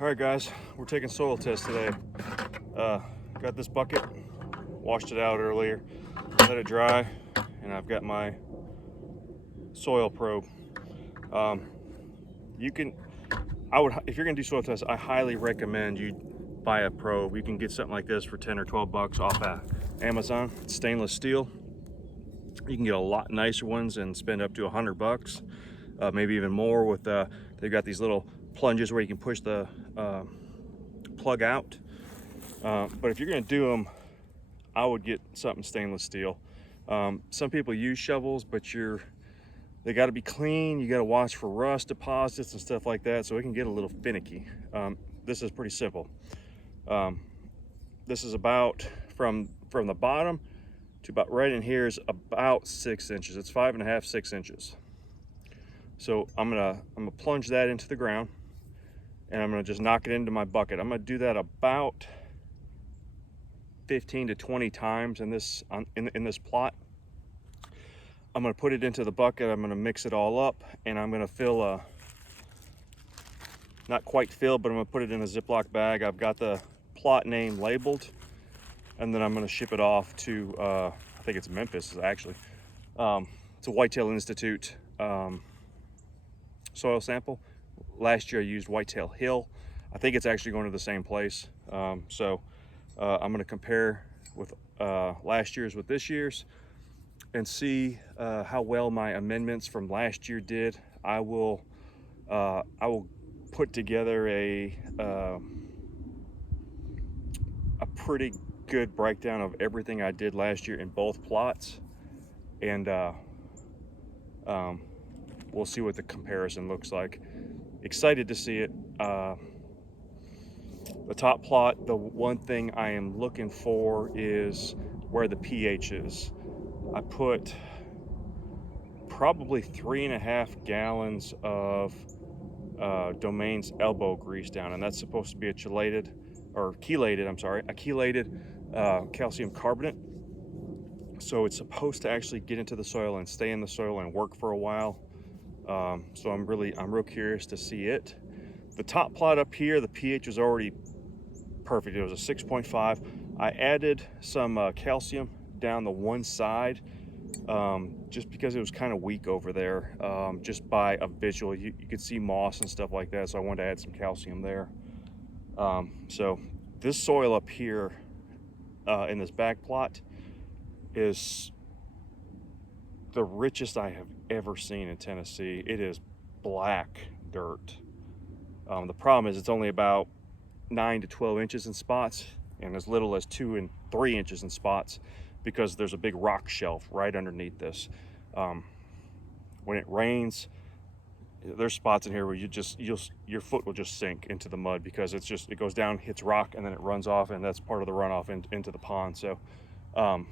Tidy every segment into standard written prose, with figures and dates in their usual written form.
All right, guys, we're taking soil tests today. Got this bucket, washed it out earlier, let it dry, and I've got my soil probe. If you're gonna do soil tests, I highly recommend you buy a probe. You can get something like this for 10 or 12 bucks off of Amazon. It's stainless steel. You can get a lot nicer ones and spend up to 100 bucks, maybe even more. With they've got these little plunges where you can push the plug out. But if you're gonna do them, I would get something stainless steel. Some people use shovels, but they got to be clean. You got to watch for rust deposits and stuff like that, so it can get a little finicky. This is pretty simple. This is about from the bottom to about right in here is about 6 inches. It's 5.5, 6 inches. So I'm gonna plunge that into the ground, and I'm gonna just knock it into my bucket. I'm gonna do that about 15 to 20 times in this plot. I'm gonna put it into the bucket. I'm gonna mix it all up, and I'm gonna fill not quite fill, but I'm gonna put it in a Ziploc bag. I've got the plot name labeled, and then I'm gonna ship it off to I think it's Memphis actually. It's a Whitetail Institute soil sample. Last year I used Whitetail Hill. I think it's actually going to the same place. I'm gonna compare with last year's with this year's and see how well my amendments from last year did. I will put together a pretty good breakdown of everything I did last year in both plots, and we'll see what the comparison looks like. Excited to see it. The top plot, the one thing I am looking for is where the pH is. I put probably 3.5 gallons of Domain's elbow grease down, and that's supposed to be a chelated calcium carbonate. So it's supposed to actually get into the soil and stay in the soil and work for a while. So I'm real curious to see it. The top plot up here, the pH was already perfect. It was a 6.5. I added some calcium down the one side just because it was kind of weak over there, just by a visual. You could see moss and stuff like that, so I wanted to add some calcium there. So this soil up here in this back plot is the richest I have ever seen in Tennessee. It is black dirt. The problem is it's only about 9 to 12 inches in spots, and as little as 2 and 3 inches in spots, because there's a big rock shelf right underneath this. When it rains, there's spots in here where your foot will just sink into the mud, because it goes down, hits rock, and then it runs off, and that's part of the runoff into the pond. So let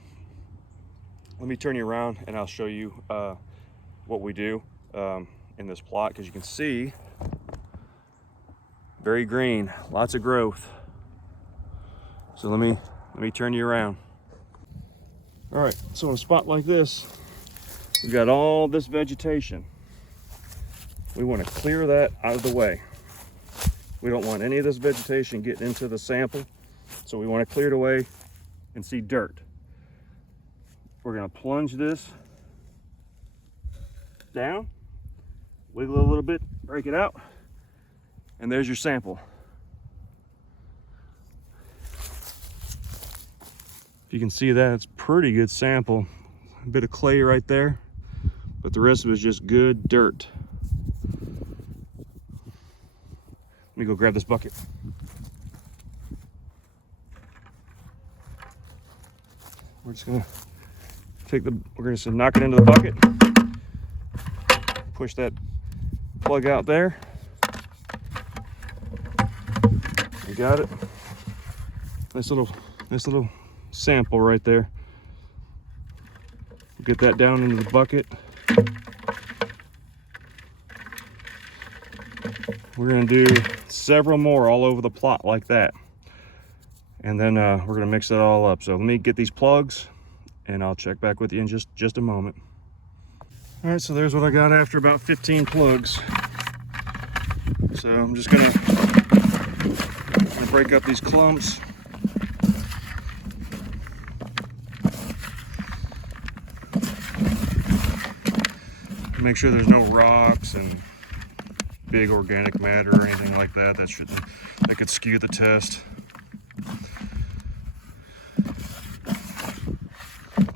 me turn you around and I'll show you what we do in this plot, because you can see very green, lots of growth. So let me turn you around. All right, so in a spot like this, we've got all this vegetation. We want to clear that out of the way. We don't want any of this vegetation getting into the sample, so we want to clear it away and see dirt. We're going to plunge this down, wiggle it a little bit, break it out, and there's your sample. If you can see that, it's pretty good sample. A bit of clay right there, but the rest of it is just good dirt. Let me go grab this bucket. We're gonna knock it into the bucket, push that plug out there. You got it. Nice little sample right there. Get that down into the bucket. We're gonna do several more all over the plot like that, and then we're gonna mix it all up. So let me get these plugs, and I'll check back with you in just a moment. All right, so there's what I got after about 15 plugs. So I'm just gonna break up these clumps. Make sure there's no rocks and big organic matter or anything like that that could skew the test.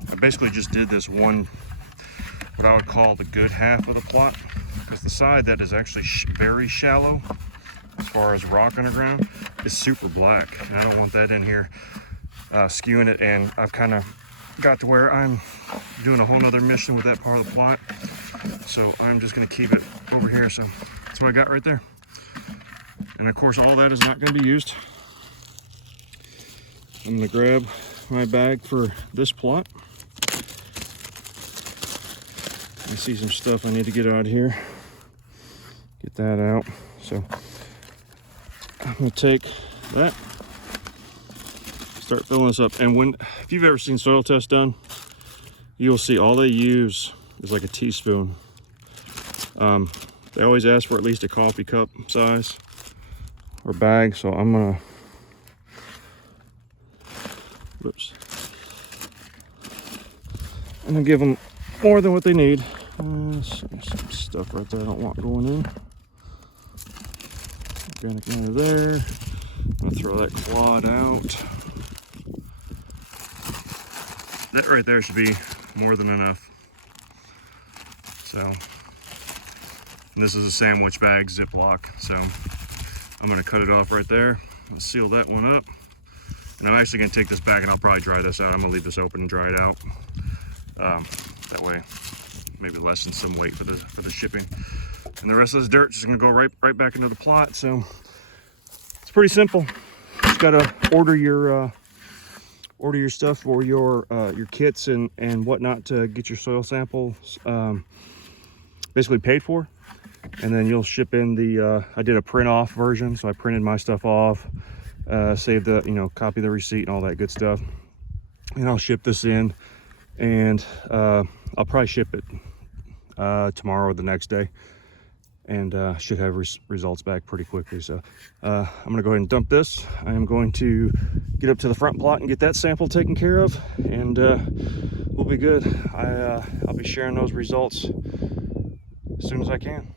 I basically just did this one, what I would call the good half of the plot, because the side that is actually very shallow as far as rock underground is super black, and I don't want that in here skewing it. And I've kind of got to where I'm doing a whole nother mission with that part of the plot, so I'm just going to keep it over here. So that's what I got right there. And of course all that is not going to be used. I'm going to grab my bag for this plot. I see some stuff I need to get out of here. Get that out. So I'm going to take that, start filling this up. And if you've ever seen soil tests done, you'll see all they use is like a teaspoon. They always ask for at least a coffee cup size or bag. So I'm gonna, I'm gonna give them more than what they need. Some stuff right there I don't want going in. Organic matter there. I'm gonna throw that quad out. That right there should be more than enough. So this is a sandwich bag Ziploc. So I'm gonna cut it off right there. I'll seal that one up. And I'm actually gonna take this back and I'll probably dry this out. I'm gonna leave this open and dry it out. That way, maybe lessen some weight for the shipping. And the rest of this dirt is just gonna go right back into the plot. So it's pretty simple. Just gotta order your stuff or your kits and whatnot to get your soil samples basically paid for, and then you'll ship in the I did a print off version, so I printed my stuff off, saved the copy the receipt and all that good stuff, and I'll ship this in, and I'll probably ship it tomorrow or the next day, and should have results back pretty quickly. So I'm gonna go ahead and dump this. I am going to get up to the front plot and get that sample taken care of, and we'll be good. I'll be sharing those results as soon as I can.